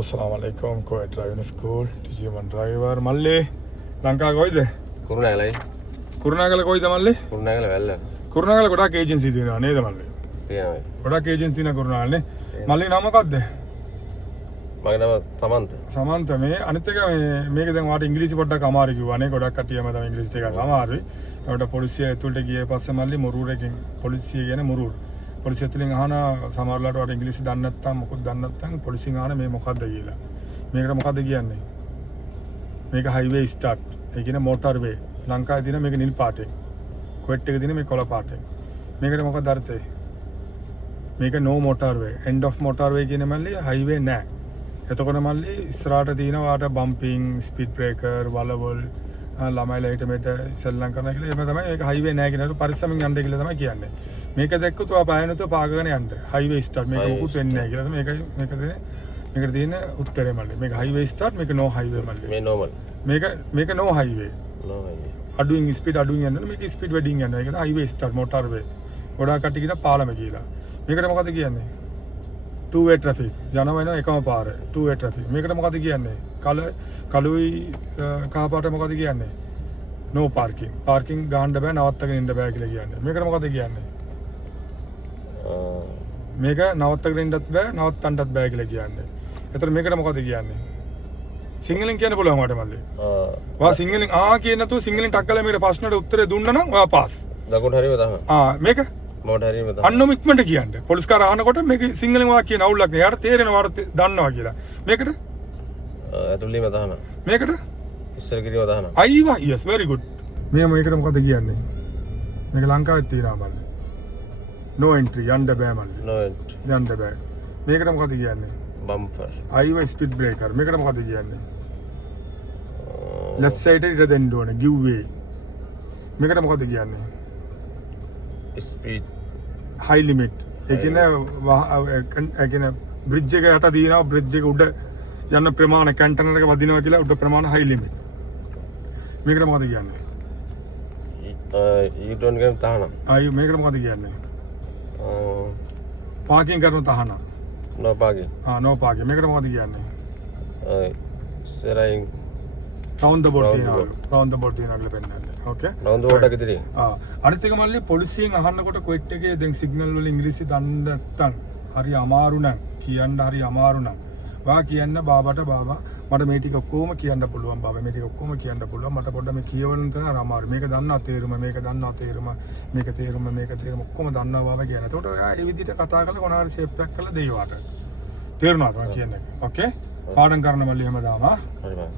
Assalamualaikum, Kuwait driving school, teaching driver. Malli, Lanka koide? Kurunagala. Kurunagala koide Malli? Kurunagala well. Kurunagala godak agency dina neda Malli. තියෙනවා. Godak agency na Kurunagala ne. Malli නම මොකක්ද? මගේ නම සමන්ත. සමන්ත මේ අනිත් එක මේක දැන් වාට ඉංග්‍රීසි පොඩ්ඩක් අමාරු කිව්වනේ. ගොඩක් කට්ටියම තමයි ඉංග්‍රීසි ටිකක් අමාරුයි. ඒකට පොලිසිය ඇතුළට ගියේ පස්සේ Malli මුරුරකින් පොලිසිය කියන්නේ මුරුර. පොලිසිය ඇතුලෙන් අහන සමහරලාට වාට ඉංග්‍රීසි දන්නේ නැත්නම් මොකද දන්නේ නැත්නම් පොලිසියෙන් අහන මේ මොකක්ද කියලා. මේකට මොකක්ද කියන්නේ? මේක හයිවේ ස්ටාර්ට්. ඒ කියන්නේ මෝටර් වේ. ලංකාවේ දින මේක නිල් පාටේ. කුවේට් එකේ දින මේ කොළ පාටේ. මේකට මොකක්ද අර්ථය? මේක no motor way. End of motor way කියන Malli highway නෑ. එතකොට Malli ඉස්සරහට තියෙන වාට bumping, speed breaker, වලවල්, ළමයිලා හිට මෙට සෙල්ලම් කරනවා කියලා එහෙම තමයි මේක highway නෑ කියන එක පරිස්සමින් යන්න කියලා තමයි කියන්නේ. මේක දැක්කොත් ඔයා පායනතෝ පාගගෙන යන්න. highway start මේක මොකුත් වෙන්නේ නෑ කියලා තමයි මේකට තියෙන උත්තරේ Malli. මේක highway start මේක no highway Malli. මේ normal. මේක no highway. No highway. අඩුවෙන් ස්පීඩ් අඩුවෙන් යනවා. මේක ස්පීඩ් වැඩියෙන් යනවා. ඒක තමයි highway start motor way. ගොඩාක් කට්ටිය කියන පාලම කියලා. මේකට මොකද කියන්නේ? two way traffic. යනවා එනවා එකම පාර. two way traffic. මේකට මොකද කියන්නේ? කළුයි කහ පාට මොකද කියන්නේ? no parking. parking ගහන්න බෑ නවත්තගෙන ඉන්න බෑ කියලා කියන්නේ. මේකට මොකද කියන්නේ? මේක නවත්තගෙන ඉන්නත් බෑ නවත්තන්නත් බෑ කියලා කියන්නේ. එතකොට මේකට මොකද කියන්නේ? සිංහලෙන් කියන්න පුළුවන් මට Malli. ඔයා සිංහලෙන් කියන නැතුව සිංහලෙන් ටක් කරලා මේකට ප්‍රශ්නට උත්තරේ දුන්නා නම් ඔයා පාස්. දකුණට හරියම තමයි. මේක මොකට හරියම තමයි. අන්නම ඉක්මනට කියන්නේ. පොලිස් කාර අහනකොට මේක සිංහලෙන් වාක්‍ය නවුලක් නේ. යාට තේරෙනවා වාට දන්නවා කියලා. මේකට ඇතුළේම තමයි. මේකට ඉස්සර කිරියව තමයි. අයිවා yes very good. මේකට මොකද කියන්නේ? මේක ලංකාවේ තියෙනවා Malli. no entry යන්න බෑ Malli. No entry. යන්න බෑ. මේකට මොකද කියන්නේ? bumper. අයිවා speed breaker. මේකට මොකද කියන්නේ? left side එකට දෙන්න ඕනේ give way. මේකට මොකද කියන්නේ? speed high limit. ඒ කියන්නේ බ්‍රිජ් එක යට දිනනවා බ්‍රිජ් එක උඩ යන ප්‍රමාණය කන්ටේනර් එක වදිනවා කියලා උඩ ප්‍රමාණය high limit. මේකට මොකද කියන්නේ? U-turn කරන තහනම්. මේකට මොකද කියන්නේ? පාකින් කරන තහනම්. no parking. no parking. මේකට මොකද කියන්නේ? ඉස්සරහින් round the board තියනවා. round the board තියනවා කියලා පෙන්නන්නේ. Okay. round the board එක ඉදිරියෙන්. අනිත් එක Malli පොලිසියෙන් අහන්නකොට කුවේට් එකේ දැන් සිග්නල් වල ඉංග්‍රීසි දන්නේ නැත්තම් හරි අමාරු නම් කියන්න හරි අමාරු නම් වා කියන්න බාබට බාබා මට මේ ටික ඔක්කොම කියන්න පුළුවන් බාබා මේ ටික ඔක්කොම කියන්න පුළුවන් මට පොඩ්ඩක් මේ කියවන්න තන අමාරු මේක දන්නවා තේරුම මේක දන්නවා තේරුම මේක තේරුම ඔක්කොම දන්නවා බාබා කියන. එතකොට ඔයා ඒ විදිහට කතා කරලා කොහොම හරි ෂේප් එකක් කරලා දෙයි වාට. තේරුණාද මම කියන්නේ? ඕකේ. පාඩම් කරන Malli හැමදාම. හරි බා.